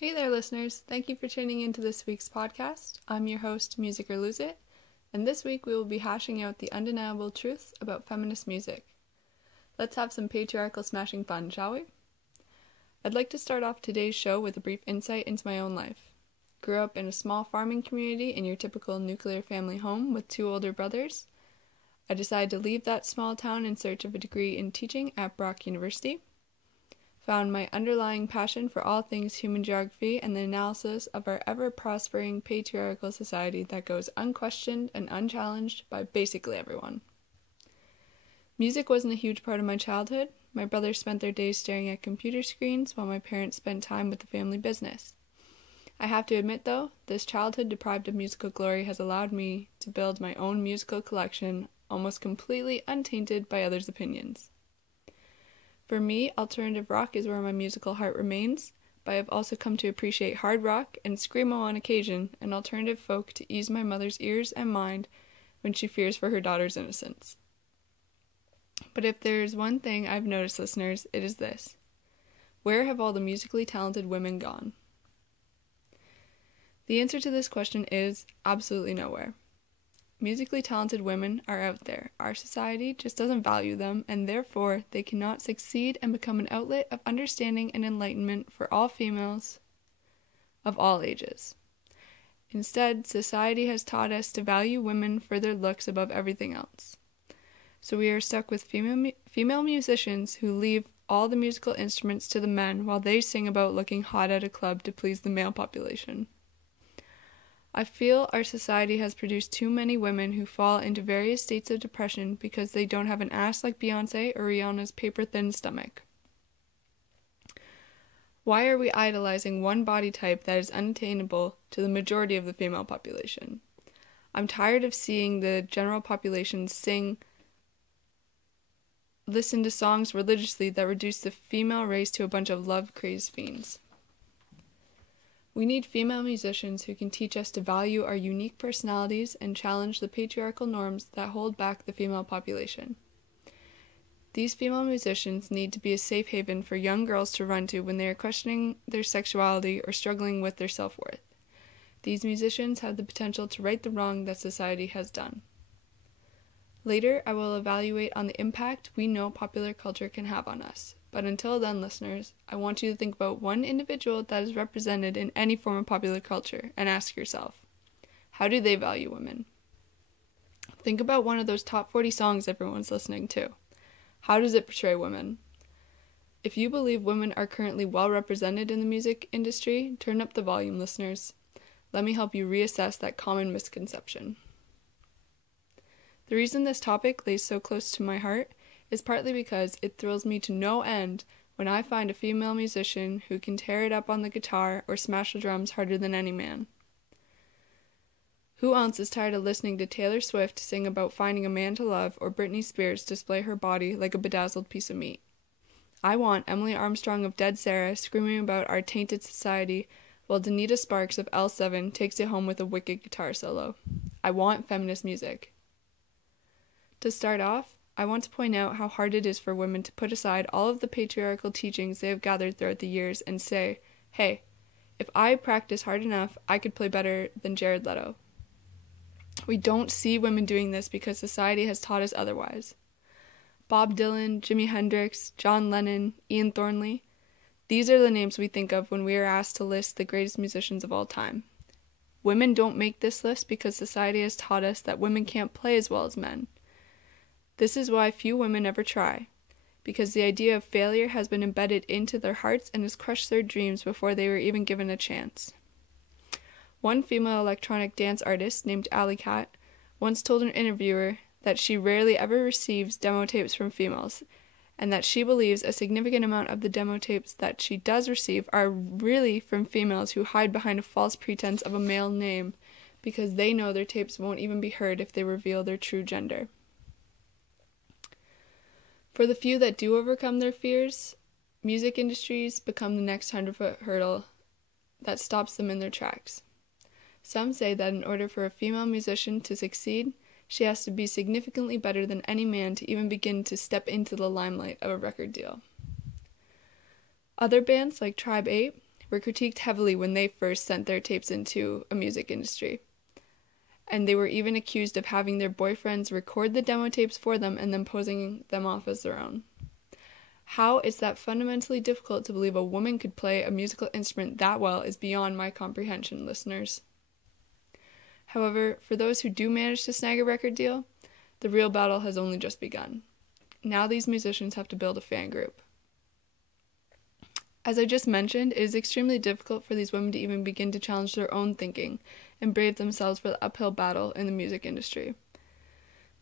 Hey there, listeners. Thank you for tuning into this week's podcast. I'm your host, Music or Lose It, and this week we will be hashing out the undeniable truths about feminist music. Let's have some patriarchal smashing fun, shall we? I'd like to start off today's show with a brief insight into my own life. Grew up in a small farming community in your typical nuclear family home with two older brothers. I decided to leave that small town in search of a degree in teaching at Brock University. Found my underlying passion for all things human geography and the analysis of our ever-prospering patriarchal society that goes unquestioned and unchallenged by basically everyone. Music wasn't a huge part of my childhood. My brothers spent their days staring at computer screens while my parents spent time with the family business. I have to admit, though, this childhood deprived of musical glory has allowed me to build my own musical collection almost completely untainted by others' opinions. For me, alternative rock is where my musical heart remains, but I have also come to appreciate hard rock and screamo on occasion and alternative folk to ease my mother's ears and mind when she fears for her daughter's innocence. But if there is one thing I've noticed, listeners, it is this. Where have all the musically talented women gone? The answer to this question is absolutely nowhere. Musically talented women are out there. Our society just doesn't value them, and therefore they cannot succeed and become an outlet of understanding and enlightenment for all females of all ages. Instead, society has taught us to value women for their looks above everything else. So we are stuck with female musicians who leave all the musical instruments to the men while they sing about looking hot at a club to please the male population. I feel our society has produced too many women who fall into various states of depression because they don't have an ass like Beyonce or Rihanna's paper-thin stomach. Why are we idolizing one body type that is unattainable to the majority of the female population? I'm tired of seeing the general population listen to songs religiously that reduce the female race to a bunch of love-crazed fiends. We need female musicians who can teach us to value our unique personalities and challenge the patriarchal norms that hold back the female population. These female musicians need to be a safe haven for young girls to run to when they are questioning their sexuality or struggling with their self-worth. These musicians have the potential to right the wrong that society has done. Later, I will evaluate on the impact we know popular culture can have on us. But until then, listeners, I want you to think about one individual that is represented in any form of popular culture and ask yourself, how do they value women? Think about one of those top 40 songs everyone's listening to. How does it portray women? If you believe women are currently well represented in the music industry, turn up the volume, listeners. Let me help you reassess that common misconception. The reason this topic lays so close to my heart is partly because it thrills me to no end when I find a female musician who can tear it up on the guitar or smash the drums harder than any man. Who else is tired of listening to Taylor Swift sing about finding a man to love or Britney Spears display her body like a bedazzled piece of meat? I want Emily Armstrong of Dead Sarah screaming about our tainted society while Danita Sparks of L7 takes it home with a wicked guitar solo. I want feminist music. To start off, I want to point out how hard it is for women to put aside all of the patriarchal teachings they have gathered throughout the years and say, hey, if I practice hard enough, I could play better than Jared Leto. We don't see women doing this because society has taught us otherwise. Bob Dylan, Jimi Hendrix, John Lennon, Ian Thornley, these are the names we think of when we are asked to list the greatest musicians of all time. Women don't make this list because society has taught us that women can't play as well as men. This is why few women ever try, because the idea of failure has been embedded into their hearts and has crushed their dreams before they were even given a chance. One female electronic dance artist named Alley Cat once told an interviewer that she rarely ever receives demo tapes from females, and that she believes a significant amount of the demo tapes that she does receive are really from females who hide behind a false pretense of a male name because they know their tapes won't even be heard if they reveal their true gender. For the few that do overcome their fears, music industries become the next 100-foot hurdle that stops them in their tracks. Some say that in order for a female musician to succeed, she has to be significantly better than any man to even begin to step into the limelight of a record deal. Other bands like Tribe 8 were critiqued heavily when they first sent their tapes into a music industry. And they were even accused of having their boyfriends record the demo tapes for them and then posing them off as their own. How is that fundamentally difficult to believe a woman could play a musical instrument that well is beyond my comprehension, listeners. However, for those who do manage to snag a record deal, the real battle has only just begun. Now these musicians have to build a fan group. As I just mentioned, it is extremely difficult for these women to even begin to challenge their own thinking and brave themselves for the uphill battle in the music industry.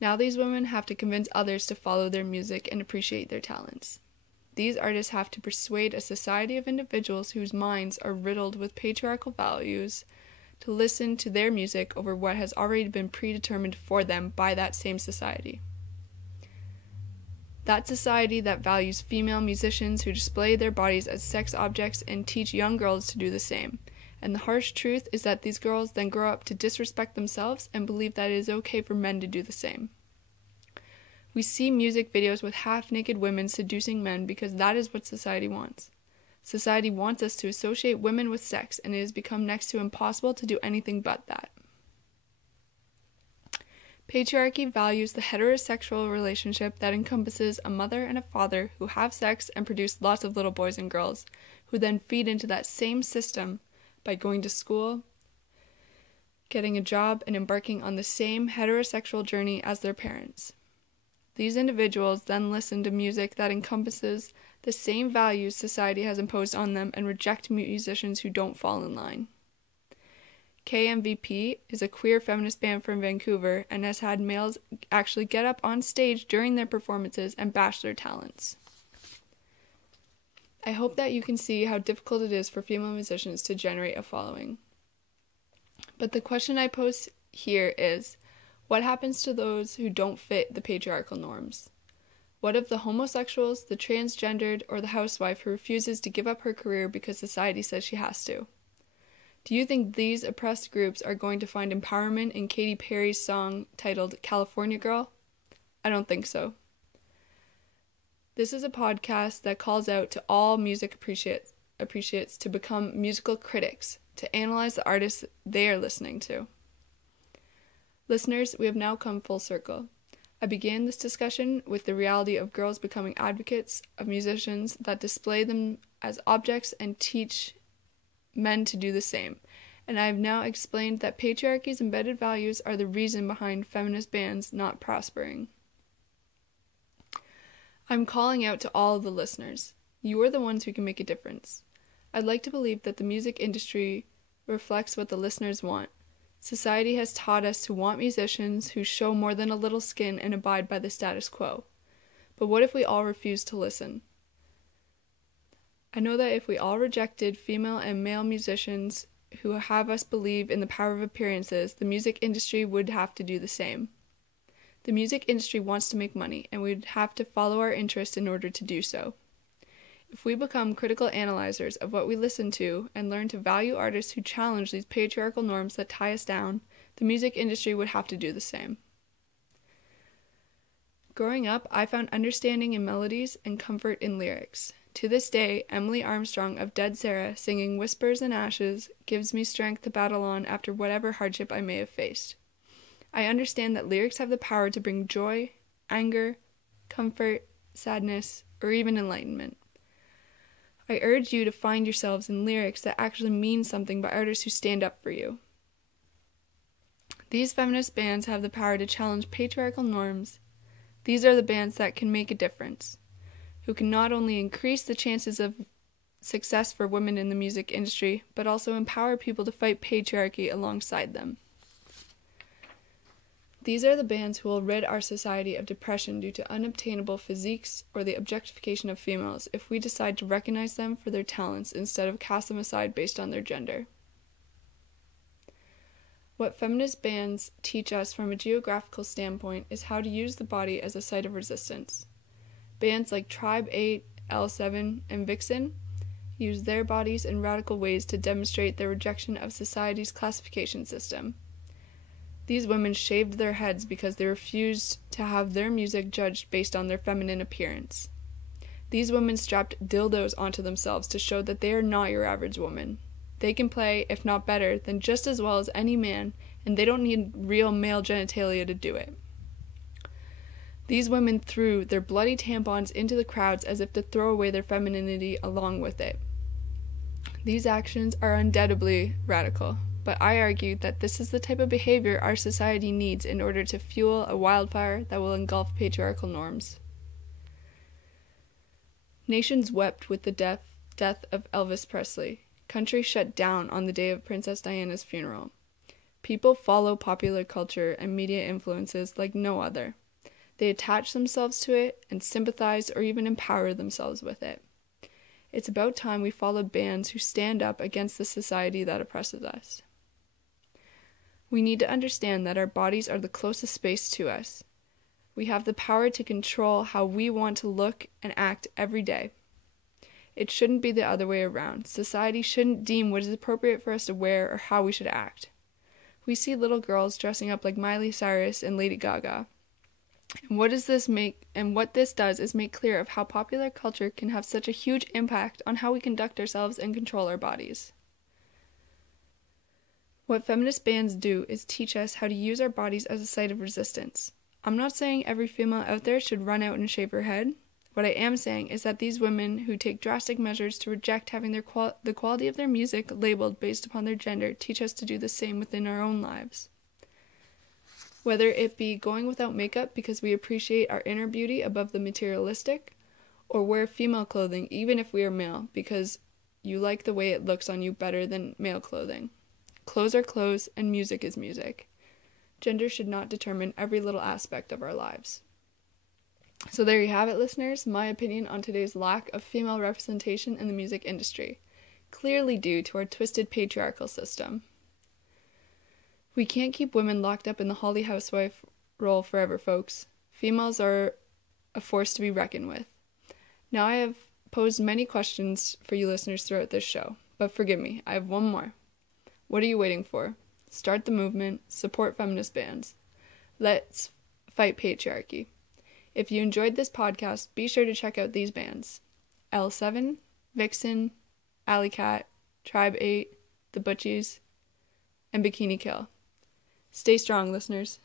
Now these women have to convince others to follow their music and appreciate their talents. These artists have to persuade a society of individuals whose minds are riddled with patriarchal values to listen to their music over what has already been predetermined for them by that same society. That society that values female musicians who display their bodies as sex objects and teach young girls to do the same. And the harsh truth is that these girls then grow up to disrespect themselves and believe that it is okay for men to do the same. We see music videos with half-naked women seducing men because that is what society wants. Society wants us to associate women with sex, and it has become next to impossible to do anything but that. Patriarchy values the heterosexual relationship that encompasses a mother and a father who have sex and produce lots of little boys and girls, who then feed into that same system by going to school, getting a job, and embarking on the same heterosexual journey as their parents. These individuals then listen to music that encompasses the same values society has imposed on them and reject musicians who don't fall in line. KMVP is a queer feminist band from Vancouver and has had males actually get up on stage during their performances and bash their talents. I hope that you can see how difficult it is for female musicians to generate a following. But the question I pose here is, what happens to those who don't fit the patriarchal norms? What of the homosexuals, the transgendered, or the housewife who refuses to give up her career because society says she has to? Do you think these oppressed groups are going to find empowerment in Katy Perry's song titled California Girl? I don't think so. This is a podcast that calls out to all music appreciates to become musical critics, to analyze the artists they are listening to. Listeners, we have now come full circle. I began this discussion with the reality of girls becoming advocates of musicians that display them as objects and teach men to do the same. And I have now explained that patriarchy's embedded values are the reason behind feminist bands not prospering. I'm calling out to all of the listeners. You are the ones who can make a difference. I'd like to believe that the music industry reflects what the listeners want. Society has taught us to want musicians who show more than a little skin and abide by the status quo. But what if we all refused to listen? I know that if we all rejected female and male musicians who have us believe in the power of appearances, the music industry would have to do the same. The music industry wants to make money, and we'd have to follow our interest in order to do so. If we become critical analyzers of what we listen to and learn to value artists who challenge these patriarchal norms that tie us down, the music industry would have to do the same. Growing up, I found understanding in melodies and comfort in lyrics. To this day, Emily Armstrong of Dead Sarah singing Whispers and Ashes gives me strength to battle on after whatever hardship I may have faced. I understand that lyrics have the power to bring joy, anger, comfort, sadness, or even enlightenment. I urge you to find yourselves in lyrics that actually mean something by artists who stand up for you. These feminist bands have the power to challenge patriarchal norms. These are the bands that can make a difference, who can not only increase the chances of success for women in the music industry, but also empower people to fight patriarchy alongside them. These are the bands who will rid our society of depression due to unobtainable physiques or the objectification of females if we decide to recognize them for their talents instead of cast them aside based on their gender. What feminist bands teach us from a geographical standpoint is how to use the body as a site of resistance. Bands like Tribe 8, L7, and Vixen use their bodies in radical ways to demonstrate their rejection of society's classification system. These women shaved their heads because they refused to have their music judged based on their feminine appearance. These women strapped dildos onto themselves to show that they are not your average woman. They can play, if not better, than just as well as any man, and they don't need real male genitalia to do it. These women threw their bloody tampons into the crowds as if to throw away their femininity along with it. These actions are undoubtedly radical, but I argue that this is the type of behavior our society needs in order to fuel a wildfire that will engulf patriarchal norms. Nations wept with the death of Elvis Presley. Countries shut down on the day of Princess Diana's funeral. People follow popular culture and media influences like no other. They attach themselves to it and sympathize or even empower themselves with it. It's about time we followed bands who stand up against the society that oppresses us. We need to understand that our bodies are the closest space to us. We have the power to control how we want to look and act every day. It shouldn't be the other way around. Society shouldn't deem what is appropriate for us to wear or how we should act. We see little girls dressing up like Miley Cyrus and Lady Gaga. And what this does is make clear of how popular culture can have such a huge impact on how we conduct ourselves and control our bodies. What feminist bands do is teach us how to use our bodies as a site of resistance. I'm not saying every female out there should run out and shave her head. What I am saying is that these women who take drastic measures to reject having the quality of their music labeled based upon their gender teach us to do the same within our own lives. Whether it be going without makeup because we appreciate our inner beauty above the materialistic, or wear female clothing even if we are male because you like the way it looks on you better than male clothing. Clothes are clothes and music is music. Gender should not determine every little aspect of our lives. So there you have it, listeners, my opinion on today's lack of female representation in the music industry, clearly due to our twisted patriarchal system. We can't keep women locked up in the Holly housewife role forever, folks. Females are a force to be reckoned with. Now I have posed many questions for you listeners throughout this show, but forgive me, I have one more. What are you waiting for? Start the movement, support feminist bands. Let's fight patriarchy. If you enjoyed this podcast, be sure to check out these bands: L7, Vixen, Alley Cat, Tribe 8, The Butchies, and Bikini Kill. Stay strong, listeners.